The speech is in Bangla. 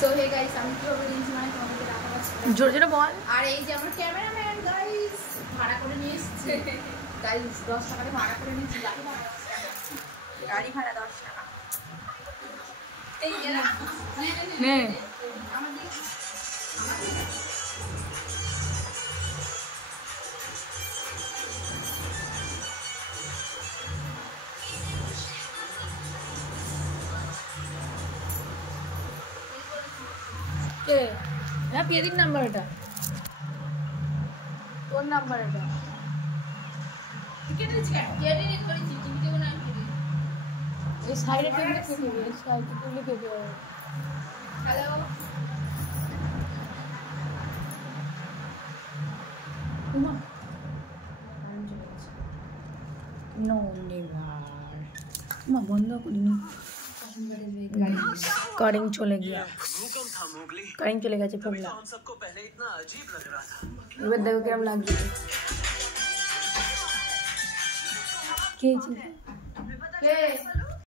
সো হে গাইস, আমি কিভাবে নিয়েছি মানে তোমাদের রাখা আছে জোরে জোরে বল। আর এই যে আমার ক্যামেরাম্যান গাইস ভাড়া করে নিয়ে এসেছে গাইস, 10 টাকা ভাড়া করে নিয়েছি। গাড়ি ভাড়া 10 টাকা। এই এরা নে আমাদের কে না পেদির নাম্বার এটা, তোর নাম্বার এটা কেটে দিচ্ছি কেটে নিয়ে করেছি টিভি দেবো না আমি এই সাইডে টেবিলে কে দিবি, এই সাইডে টেবিলে কে দিবি। Hello Uma no never Uma বন্ধ করিনি, কারেন্ট চলে গিয়া, কারেন্ট চলে গেছে ফোনটা। এবার দেখো কিরম লাগছে। কে কে